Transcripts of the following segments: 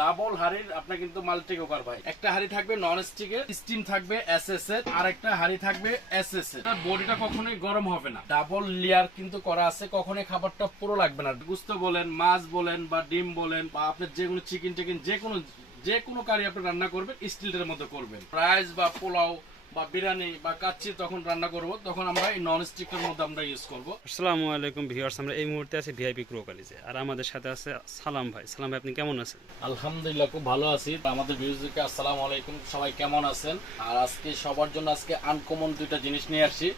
Double হাড়ির, আপনার কিন্তু মাল্টি কুকার ভাই। একটা হাড়ি থাকবে নন স্টিকের স্টিম থাকবে এস এস এর আর একটা হাড়ি থাকবে এস এস এর। বডিটা কখনোই গরম হবে না। ডাবল লেয়ার কিন্তু করা আছে, কখনোই খাবারটা পুরো লাগবে না। গুস্ত বলেন, মাছ বলেন, বা ডিম বলেন, বা আপনার যে কোনো চিকেন টিকেন, যে কোনো যে কোনো কারি আপনি রান্না করবেন স্টিলের মধ্যে করবেন। রাইস বা পোলাও বা বিরিয়ানি বা কাচ্চি তখন রান্না করব তখন আমরা এই নন স্টিকের মধ্যে আমরা ইউজ করব। আসসালামু আলাইকুম ভিউয়ার্স আমরা এই মুহূর্তে আছি ভিআইপি আর আমাদের সাথে আছে সালাম ভাই। সালাম ভাই আপনি কেমন আছেন? আলহামদুলিল্লাহ খুব ভালো আছি। আমাদের ভিউজকে আসসালামু আলাইকুম সবাই কেমন আছেন? আর আজকে সবার জন্য আজকে আনকমন দুইটা জিনিস নিয়ে আসছি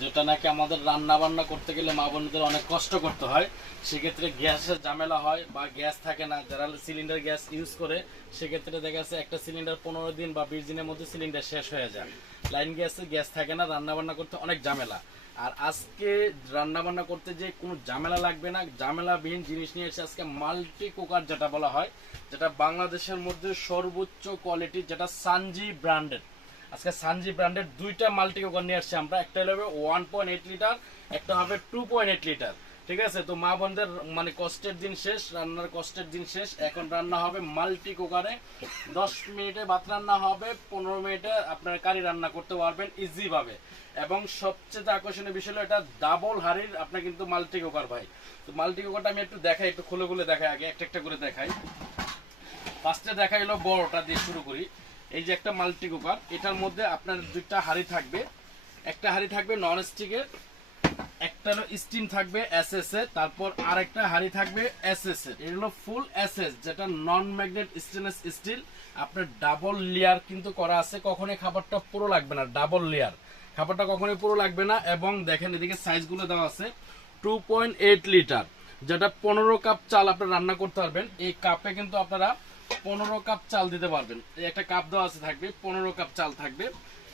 যেটা নাকি আমাদের রান্না বান্না করতে গেলে মা বোনদের অনেক কষ্ট করতে হয়, সেক্ষেত্রে গ্যাসের ঝামেলা হয় বা গ্যাস থাকে না, যারা সিলিন্ডার গ্যাস ইউজ করে, সেক্ষেত্রে দেখা যাচ্ছে একটা সিলিন্ডার পনেরো দিন বা বিশ দিনের মধ্যে সিলিন্ডার শেষ হয়ে যায়। লাইন গ্যাসে গ্যাস থাকে না রান্না বান্না করতে অনেক ঝামেলা। আর আজকে রান্না বান্না করতে যে কোনো ঝামেলা লাগবে না, ঝামেলাবিহীন জিনিস নিয়ে এসে আজকে মাল্টি কুকার যেটা বলা হয়, যেটা বাংলাদেশের মধ্যে সর্বোচ্চ কোয়ালিটি যেটা সানজি ব্র্যান্ডেড আজকে সানজি ব্র্যান্ডের দুইটা মাল্টি কুকার নিয়ে আসছে আমরা। একটা হবে ওয়ান পয়েন্ট এইট লিটার একটা হবে টু পয়েন্ট এইট লিটার ঠিক আছে? তো মা বোনদের মানে কষ্টের দিন শেষ, রান্নার কষ্টের দিন শেষ। এখন রান্না হবে মাল্টি কুকারে দশ মিনিটে ভাত রান্না হবে, পনেরো মিনিটে আপনার কারি রান্না করতে পারবেন ইজিভাবে এবং সবচেয়ে আকর্ষণীয় বিষয় হলো, এটা ডাবল হাড়ির আপনার কিন্তু মাল্টি কুকার ভাই। তো মাল্টি কুকারটা আমি একটু দেখাই, একটু খুলে খুলে দেখাই আগে, একটা একটা করে দেখাই। ফার্স্টে দেখা হলো বড়টা দিয়ে শুরু করি। এই যে একটা মাল্টি কুকার এটার মধ্যে আপনার দুইটা হাড়ি থাকবে। একটা হাড়ি থাকবে নন স্টিকের একটা স্টিম থাকবে এস এস এর, তারপর আরেকটা হাড়ি থাকবে এস এস এর। এগুলো ফুল এস এস যেটা নন ম্যাগনেট স্টেনলেস স্টিল আপনার ডাবল লেয়ার কিন্তু করা আছে, কখনোই খাবারটা পুরো লাগবে না ডাবল লেয়ার খাবারটা কখনোই পুরো লাগবে না, এবং দেখেন এদিকে সাইজগুলো দেওয়া আছে টু পয়েন্ট এইট লিটার যেটা পনেরো কাপ চাল আপনারা রান্না করতে পারবেন, এই কাপে কিন্তু আপনারা পনেরো কাপ চাল দিতে পারবেন। এই একটা কাপ দেওয়া আছে থাকবে, পনেরো কাপ চাল থাকবে।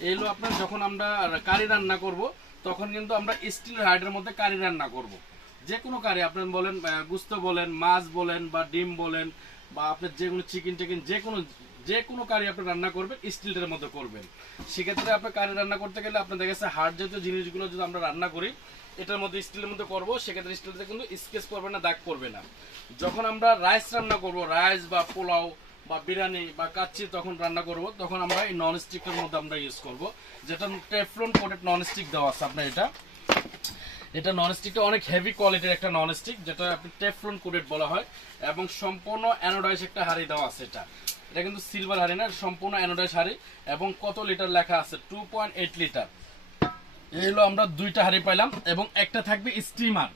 এগুলো আপনার যখন আমরা কারি রান্না করব, তখন কিন্তু আমরা স্টিল হাইডের মধ্যে কারি রান্না করব। যে কোনো কারি আপনার বলেন গুস্ত বলেন, মাছ বলেন বা ডিম বলেন বা আপনার যেগুলো চিকেন টিকেন যে কোনো যে কোনো কারি আপনি রান্না করবেন স্টিলের মধ্যে করবেন। সেক্ষেত্রে আপনি কারি রান্না করতে গেলে আপনার দেখা যাচ্ছে হার্ড জাতীয় জিনিসগুলো যদি আমরা রান্না করি এটার মধ্যে স্টিলের মধ্যে করব, সেক্ষেত্রে স্টিলতে কিন্তু স্কেচ পড়বে না, দাগ পড়বে না। যখন আমরা রাইস রান্না করব রাইস বা পোলাও বা বিরিয়ানি বা কাচ্চি তখন রান্না করব, তখন আমরা এই নন স্টিকের মধ্যে আমরা ইউজ করব। যেটা টেফলন কোটেড নন স্টিক দেওয়া আছে আপনার এটা। এটা নন স্টিকটা অনেক হেভি কোয়ালিটির একটা নন স্টিক যেটা আপনি টেফলন কোটেড বলা হয়, এবং সম্পূর্ণ অ্যানোডাইজ একটা হাড়ি দেওয়া আছে এটা। এটা কিন্তু সিলভার হাড়ি না, সম্পূর্ণ অ্যানোডাইজ হাড়ি, এবং কত লিটার লেখা আছে? টু লিটার এই হলো আমরা দুইটা হাড়ি পাইলাম এবং একটা থাকবে স্টিমার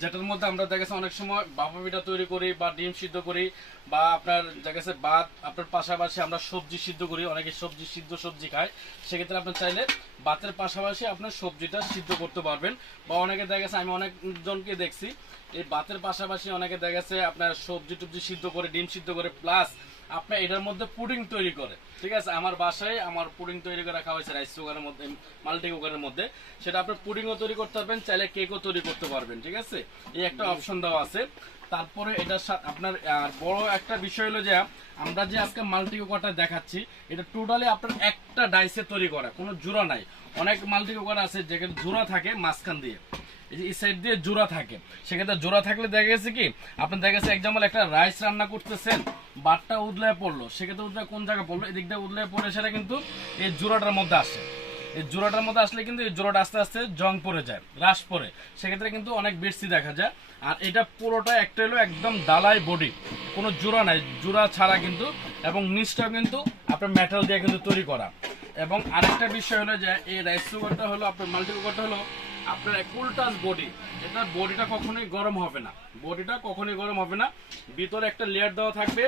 যেটার মধ্যে আমরা দেখা গেছে অনেক সময় বাবা পিঠা তৈরি করি বা ডিম সিদ্ধ করি বা আপনার দেখা গেছে ভাত, আপনার পাশাপাশি আমরা সবজি সিদ্ধ করি, অনেকে সবজি সিদ্ধ সবজি খায়। সেক্ষেত্রে আপনার চাইলে ভাতের পাশাপাশি আপনার সবজিটা সিদ্ধ করতে পারবেন বা অনেকে দেখা গেছে, আমি অনেকজনকে দেখছি, এই ভাতের পাশাপাশি অনেকে দেখা গেছে আপনার সবজি টবজি সিদ্ধ করে, ডিম সিদ্ধ করে প্লাস আপনার এটার মধ্যে পুডিং তৈরি করে ঠিক আছে? আমার বাসায় আমার পুডিং তৈরি করে রাখা হয়েছে রাইস কুকারের মধ্যে মাল্টি কুকারের মধ্যে। সেটা আপনি পুডিংও তৈরি করতে পারবেন চাইলে কেকও তৈরি করতে পারবেন ঠিক আছে? এই একটা অপশন দেওয়া আছে। তারপরে এটার সাথে আপনার আর বড় একটা বিষয় হলো যে আমরা যে আজকে মাল্টি কুকারটা দেখাচ্ছি এটা টোটালি আপনার একটা ডাইসে তৈরি করা কোনো জোড়া নাই। অনেক মাল্টি কুকার আছে যেখানে জোড়া থাকে মাঝখান দিয়ে। এই সাইড দিয়ে জোড়া থাকে। সেক্ষেত্রে জোড়া থাকলে দেখা গেছে কি আপনার দেখা গেছে এক্সাম্পল একটা রাইস রান্না করতেছেন বাটটা উদলায় পড়ল। সেক্ষেত্রে উদলায় কোন জায়গায় পড়ল? এদিক দিয়ে উদলায় পড়ে সেটা কিন্তু এই জোড়াটার মধ্যে আসে। এই জোড়াটার মধ্যে আসলে কিন্তু এই জোড়াটা আস্তে আস্তে জং পড়ে যায় রাস পড়ে। সেক্ষেত্রে কিন্তু অনেক বেশি দেখা যায়। আর এটা পুরোটা একটা হলো একদম দালাই বডি, কোনো জোড়া নাই। জোড়া ছাড়া কিন্তু, এবং নিচটা কিন্তু আপনার মেটাল দিয়ে কিন্তু তৈরি করা। এবং আরেকটা বিষয় হলো যে এই রাইস কুকারটা হলো, আপনার মাল্টি কুকারটা হলো আপনার একুলটাস বডি এটা বডিটা কখনোই গরম হবে না। বডিটা কখনোই গরম হবে না। ভিতরে একটা লেয়ার দেওয়া থাকবে,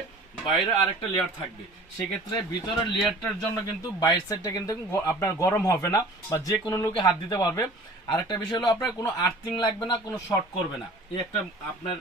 বাইরে আরেকটা লেয়ার থাকবে। সেক্ষেত্রে ভিতরের লেয়ারটার জন্য কিন্তু বাইরের সাইডটা কিন্তু আপনার গরম হবে না বা যে কোনো লোকে হাত দিতে পারবে। আরেকটা বিষয় হলো, আপনার কোনো আর্থিং লাগবে না, কোনো শর্ট করবে না। এই একটা আপনার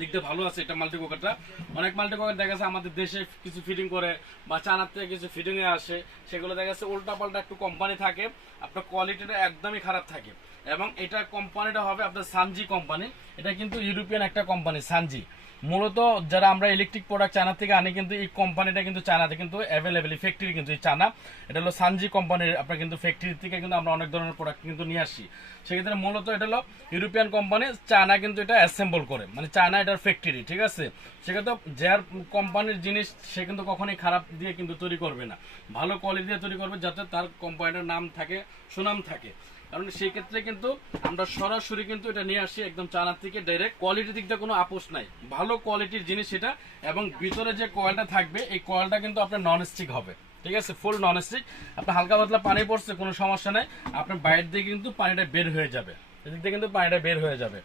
দিক দিয়ে ভালো আছে, এটা মাল্টি কুকারটা অনেক মাল্টি কুকার দেখা যাচ্ছে আমাদের দেশে কিছু ফিটিং করে বা চানার থেকে কিছু ফিটিংয়ে আসে, সেগুলো দেখা যাচ্ছে উল্টাপাল্টা একটু কোম্পানি থাকে, আপনার কোয়ালিটিটা একদমই খারাপ থাকে। এবং এটা কোম্পানিটা হবে আপনার সানজি কোম্পানি এটা কিন্তু ইউরোপিয়ান একটা কোম্পানি সানজি মূলত যারা আমরা ইলেকট্রিক প্রোডাক্ট চায়না থেকে আনি কিন্তু এই কোম্পানিটা কিন্তু চায়নাতে কিন্তু অ্যাভেলেবেল ফ্যাক্টরি কিন্তু এই চায়না। এটা হলো সানজি কোম্পানির আপনার কিন্তু ফ্যাক্টরি থেকে কিন্তু আমরা অনেক ধরনের প্রোডাক্ট কিন্তু নিয়ে আসি। সেক্ষেত্রে মূলত এটা হলো ইউরোপিয়ান কোম্পানি চায়না কিন্তু এটা অ্যাসেম্বল করে। মানে চায়না এটার ফ্যাক্টরি ঠিক আছে? সেক্ষেত্রে যার কোম্পানির জিনিস সে কিন্তু কখনোই খারাপ দিয়ে কিন্তু তৈরি করবে না। ভালো কোয়ালিটি দিয়ে তৈরি করবে যাতে তার কোম্পানিটার নাম থাকে, সুনাম থাকে। কারণ সেই ক্ষেত্রে কিন্তু আমরা সরাসরি কিন্তু এটা নিয়ে আসি একদম চানার থেকে ডাইরেক্ট কোয়ালিটির দিক দিয়ে কোনো আপোষ নাই। ভালো কোয়ালিটির জিনিস এটা এবং ভিতরে যে কয়েলটা থাকবে, এই কয়েলটা কিন্তু আপনার নন স্টিক হবে। ঠিক আছে? ফুল নন স্টিক আপনার হালকা পাতলা পানি পড়ছে, কোনো সমস্যা নাই। আপনার বাইরে দিয়ে কিন্তু পানিটা বের হয়ে যাবে। এদিক দিয়ে কিন্তু পানিটা বের হয়ে যাবে।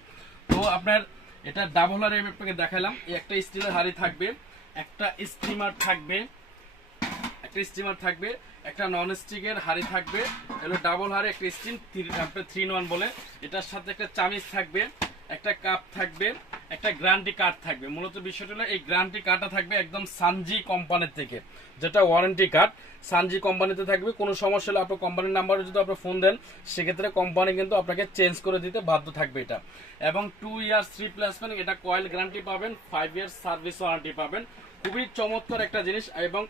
তো আপনার এটা ডাবল হারে আমি আপনাকে দেখালাম একটা স্টিলের হাড়ি থাকবে, একটা স্টিমার থাকবে, একটা স্টিমার থাকবে। একটা নন স্টিকের হাড়ি থাকবে এগুলো ডাবল হাড়ি, একটা আপনার থ্রি ওয়ান বলে। এটার সাথে একটা চামিচ থাকবে, একটা কাপ থাকবে, একটা গ্যারান্টি কার্ড থাকবে। মূলত বিষয়টা হলো, এই গ্যারান্টি কার্ডটা থাকবে একদম সানজি কোম্পানির থেকে। যেটা ওয়ারেন্টি কার্ড সানজি কোম্পানিতে থাকবে, কোনো সমস্যা হলে আপনার কোম্পানির নাম্বারে যদি আপনি ফোন দেন, সেক্ষেত্রে কোম্পানি কিন্তু আপনাকে চেঞ্জ করে দিতে বাধ্য থাকবে এটা। এবং টু ইয়ার্স রিপ্লেসমেন্ট এটা কয়েল গ্যারান্টি পাবেন ফাইভ ইয়ার্স সার্ভিস ওয়ারেন্টি পাবেন। খুবই চমৎকার একটা জিনিস এবং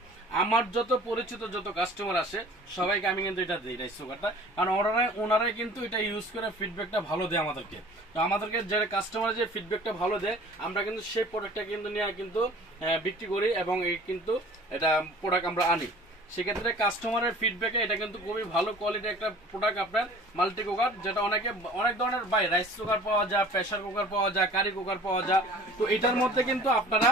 আমার যত পরিচিত যত কাস্টমার আসে, সবাইকে আমি কিন্তু এটা দিই রাইস কুকারটা কারণ ওনারা ওনারাই কিন্তু এটা ইউজ করে ফিডব্যাকটা ভালো দেয় আমাদেরকে। তো আমাদেরকে যে কাস্টমার যে ফিডব্যাকটা ভালো দেয়, আমরা কিন্তু সেই প্রোডাক্টটা কিন্তু নিয়ে কিন্তু বিক্রি করি এবং এই কিন্তু এটা প্রোডাক্ট আমরা আনি। সেক্ষেত্রে কাস্টমারের ফিডব্যাকে এটা কিন্তু খুবই ভালো কোয়ালিটির একটা প্রোডাক্ট আপনার মাল্টি কুকার যেটা অনেকে, অনেক ধরনের বাই রাইস কুকার পাওয়া যায় প্রেসার কুকার পাওয়া যায় কারি কুকার পাওয়া যায়। তো এটার মধ্যে কিন্তু আপনারা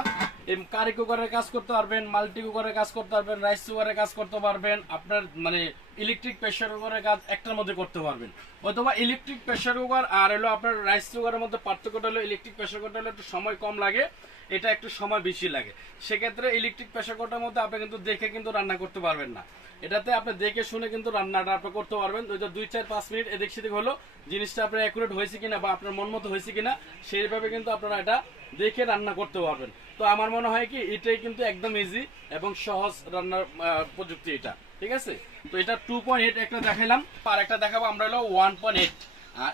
কারি কুকারের কাজ করতে পারবেন মাল্টি কুকারের কাজ করতে পারবেন রাইস কুকারের কাজ করতে পারবেন, আপনার মানে ইলেকট্রিক প্রেসার কুকারের কাজ একটার মধ্যে করতে পারবেন। অথবা ইলেকট্রিক প্রেসার কুকার আর হলো আপনার রাইস কুকারের মধ্যে পার্থক্যটা হলো ইলেকট্রিক প্রেসার কুকারটা হলো একটু সময় কম লাগে, এটা একটু সময় বেশি লাগে। সেক্ষেত্রে ইলেকট্রিক প্রেসার কুকারটার মধ্যে আপনি কিন্তু দেখে কিন্তু রান্না করতে পারবেন না। এটাতে আপনি দেখে শুনে কিন্তু রান্নাটা আপনি করতে পারবেন। দুই চার পাঁচ মিনিট এদিক সেদিক হলো, জিনিসটা আপনার অ্যাকুরেট হয়েছে কিনা বা আপনার মন মতো হয়েছে কিনা, সেইভাবে কিন্তু আপনারা এটা দেখে রান্না করতে পারবেন। তো আমার মনে হয় কি, এটাই কিন্তু একদম ইজি এবং সহজ রান্নার প্রযুক্তি এটা। ঠিক আছে? তো এটা টু পয়েন্ট একটা দেখাইলাম, আর একটা দেখাবো, আমরা হলো ওয়ান পয়েন্ট এইট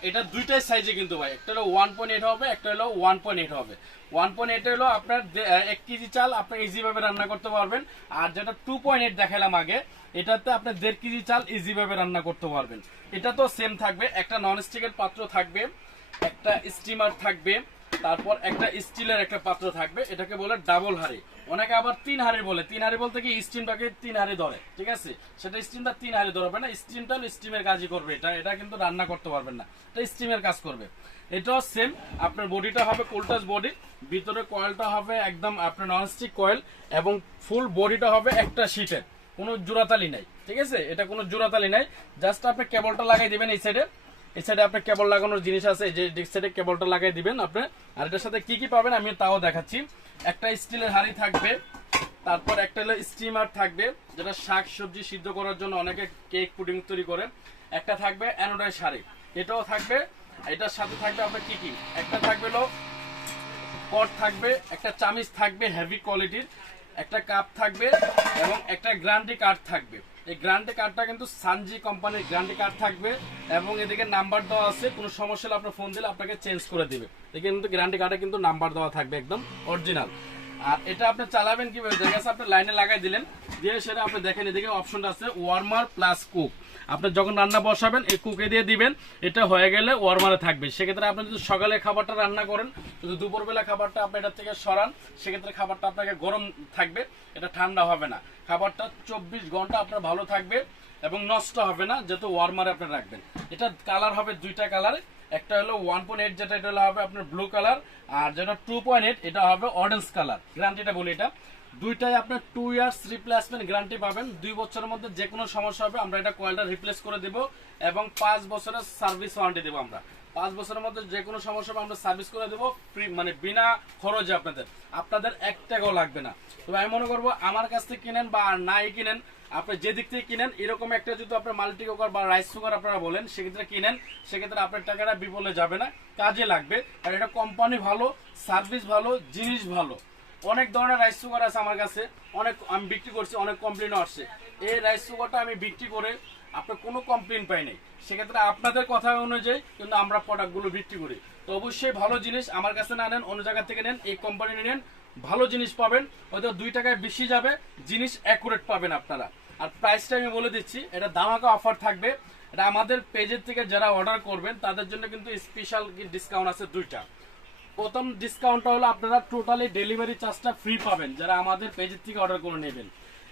এটা দুইটাই সাইজে কিন্তু ভাই, একটা হলো ওয়ান পয়েন্ট এইট হবে, একটা হলো ওয়ান পয়েন্ট এইট হবে। ওয়ান পয়েন্ট এইট হলো আপনার এক কেজি চাল, আপনি ইজিভাবে রান্না করতে পারবেন। আর যেটা টু পয়েন্ট এইট দেখালাম আগে, এটাতে আপনি দেড় কেজি চাল ইজিভাবে রান্না করতে পারবেন। এটা তো সেম থাকবে, একটা নন স্টিকের পাত্র থাকবে, একটা স্টিমার থাকবে তারপর একটা স্টিলের একটা পাত্র থাকবে, এটাকে বলে ডাবল হাড়ি। অনেকে আবার তিন হাড়ি বলে। তিন হাড়ি বলতে কি স্টিমটাকে তিন হাড়ি ধরে, ঠিক আছে? সেটা স্টিমটা তিন হাড়ি ধরবে না স্টিমটা স্টিমের কাজই করবে এটা। এটা কিন্তু রান্না করতে পারবেন না, এটা স্টিমের কাজ করবে। এটাও সেম আপনার বডিটা হবে কোল্টাস বডি ভিতরে কয়েলটা হবে একদম আপনার ননস্টিক কয়েল এবং ফুল বডিটা হবে একটা শীটের কোনো জোড়াতালি নাই, ঠিক আছে? এটা কোনো জোড়াতালি নাই জাস্ট আপনি কেবলটা লাগাই দেবেন এই সাইডে এই সাইডে আপনি কেবল লাগানোর জিনিস আছে, যে সাইডে কেবলটা লাগাই দিবেন আপনি। আর এটার সাথে কি কি পাবেন আমি তাও দেখাচ্ছি। একটা স্টিলের হাঁড়ি থাকবে, তারপর একটা হলো স্টিমার থাকবে, যেটা শাক সবজি সিদ্ধ করার জন্য অনেকে কেক পুডিং তৈরি করে একটা থাকবে অ্যানোডাইজ হাঁড়ি, এটাও থাকবে। এটার সাথে থাকবে আপনার কি কি? একটা থাকবে হলো পট থাকবে, একটা চামিচ থাকবে হেভি কোয়ালিটির একটা কাপ থাকবে এবং একটা গ্যারান্টি কার্ড থাকবে। এই গ্যারান্টি কার্ডটা কিন্তু সানজি কোম্পানির গ্যারান্টি কার্ড থাকবে এবং এদিকে নাম্বার দেওয়া আছে, কোনো সমস্যা হলে আপনার ফোন দিলে আপনাকে চেঞ্জ করে দিবে। এদিকে কিন্তু গ্যারান্টি কার্ডে কিন্তু নাম্বার দেওয়া থাকবে একদম অরিজিনাল আর এটা আপনি চালাবেন কীভাবে? দেখা যাচ্ছে আপনি লাইনে লাগাই দিলেন, দিয়ে সেটা আপনি দেখেন, এদিকে অপশনটা আছে ওয়ার্মার প্লাস কুক আপনি যখন রান্না বসাবেন, এই কুকে দিয়ে দিবেন, এটা হয়ে গেলে ওয়ার্মারে থাকবে। সেক্ষেত্রে আপনি যদি সকালে খাবারটা রান্না করেন, যদি দুপুরবেলা খাবারটা আপনি এটার থেকে সরান, সেক্ষেত্রে খাবারটা আপনাকে গরম থাকবে, এটা ঠান্ডা হবে না। খাবারটা চব্বিশ ঘণ্টা আপনার ভালো থাকবে এবং নষ্ট হবে না, যেহেতু ওয়ার্মারে আপনি রাখবেন। এটা কালার হবে দুইটা কালার একটা হলো ওয়ান পয়েন্ট এইট যেটা এটা হবে আপনার ব্লু কালার আর যেটা টু পয়েন্ট এইট এটা হবে অরেঞ্জ কালার গ্যারান্টিটা বলি এটা। দুইটাই আপনার টু ইয়ার্স রিপ্লেসমেন্ট গ্যারান্টি পাবেন। দুই বছরের মধ্যে যে কোনো সমস্যা হবে, আমরা এটা কয়েলটা রিপ্লেস করে দেব এবং পাঁচ বছরের সার্ভিস ওয়ারেন্টি দেবো আমরা। পাঁচ বছরের মধ্যে যে কোনো সমস্যা আমরা সার্ভিস করে দেবো ফ্রি মানে বিনা খরচে আপনাদের। আপনাদের এক টাকাও লাগবে না। তবে আমি মনে করব, আমার কাছ থেকে কিনেন বা নাই কিনেন, আপনি যে দিক থেকে কিনেন, এরকম একটা যদি আপনার মাল্টি কুকার বা রাইস কুকার আপনারা বলেন, সেক্ষেত্রে কিনেন, সেক্ষেত্রে আপনার টাকাটা বিপলে যাবে না, কাজে লাগবে। আর এটা কোম্পানি ভালো সার্ভিস ভালো, জিনিস ভালো। অনেক ধরনের রাইস কুকার আছে আমার কাছে। অনেক আমি বিক্রি করছি, অনেক কমপ্লেনও আসছে। এই রাইস কুকারটা আমি বিক্রি করে আপনার কোনো কমপ্লেন পাই নাই। সেক্ষেত্রে আপনাদের কথা অনুযায়ী কিন্তু আমরা প্রোডাক্টগুলো বিক্রি করি। তো অবশ্যই ভালো জিনিস আমার কাছে না নেন, অন্য জায়গা থেকে নেন, এই কোম্পানি নেন, ভালো জিনিস পাবেন। হয়তো দুই টাকায় বেশি যাবে, জিনিস অ্যাকুরেট পাবেন আপনারা। আর প্রাইসটা আমি বলে দিচ্ছি, এটা দামাকা অফার থাকবে। এটা আমাদের পেজের থেকে যারা অর্ডার করবেন, তাদের জন্য কিন্তু স্পেশাল ডিসকাউন্ট আছে দুইটা। প্রথম ডিসকাউন্টটা হলো আপনারা টোটালি ডেলিভারি চার্জটা ফ্রি পাবেন, যারা আমাদের পেজের থেকে অর্ডার করে নেবেন।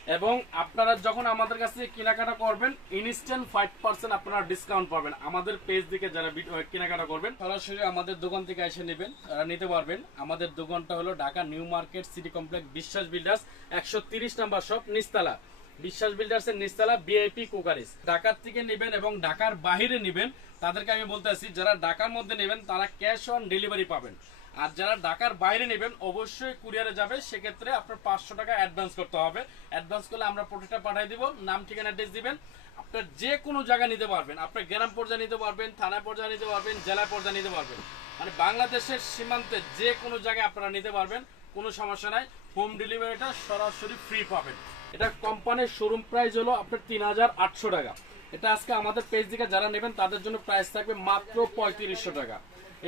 এবং আপনারা যখন আমাদের কাছে কেনাকাটা করবেন ইনস্ট্যান্ট ফাইভ পার্সেন্ট আপনারা ডিসকাউন্ট পাবেন। আমাদের পেজ থেকে যারা কেনাকাটা করবেন, সরাসরি আমাদের দোকান থেকে এসে নেবেন নিতে পারবেন। আমাদের দোকানটা হলো Dhaka new market city complex Biswas builders, একশো তিরিশ নাম্বার শপ নিস্তালা বিশ্বাস বিল্ডার্স এর নিস্তালা বিআইপি কোকারিস ঢাকার থেকে নেবেন এবং ঢাকার বাহিরে নেবেন, তাদেরকে আমি বলতে আছি যারা ঢাকার মধ্যে নেবেন, তারা ক্যাশ অন ডেলিভারি পাবেন। আর যারা ঢাকার বাইরে নেবেন, অবশ্যই কুরিয়ারে যাবে। সেক্ষেত্রে আপনার পাঁচশো টাকা অ্যাডভান্স করতে হবে। অ্যাডভান্স করলে আমরা প্রোডাক্টটা পাঠিয়ে দিব, নাম, ঠিকানা অ্যাড্রেস দিবেন। আপনার যে কোনো জায়গায় নিতে পারবেন। আপনার গ্রাম পর্যায়ে নিতে পারবেন, থানা পর্যায়ে নিতে পারবেন, জেলা পর্যায়ে নিতে পারবেন। মানে বাংলাদেশের সীমান্তে যে কোনো জায়গায় আপনারা নিতে পারবেন। কোনো সমস্যা নাই। হোম ডেলিভারিটা সরাসরি ফ্রি পাবেন। এটা কোম্পানির শোরুম প্রাইস হলো আপনার তিন হাজার আটশো টাকা। এটা আজকে আমাদের পেজ থেকে যারা নেবেন, তাদের জন্য প্রাইস থাকবে মাত্র পঁয়ত্রিশশো টাকা।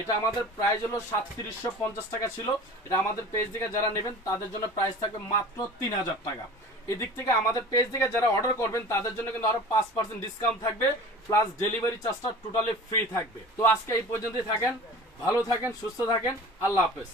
এটা আমাদের প্রাইস হলো সাতত্রিশশো পঞ্চাশ টাকা ছিল। এটা আমাদের পেজ থেকে যারা নেবেন, তাদের জন্য প্রাইস থাকবে মাত্র তিন হাজার টাকা। এদিক থেকে আমাদের পেজ থেকে যারা অর্ডার করবেন, তাদের জন্য কিন্তু আরও পাঁচ পার্সেন্ট ডিসকাউন্ট থাকবে প্লাস ডেলিভারি চার্জটা টোটালি ফ্রি থাকবে। তো আজকে এই পর্যন্তই থাকেন। ভালো থাকেন, সুস্থ থাকেন। আল্লাহ হাফেজ।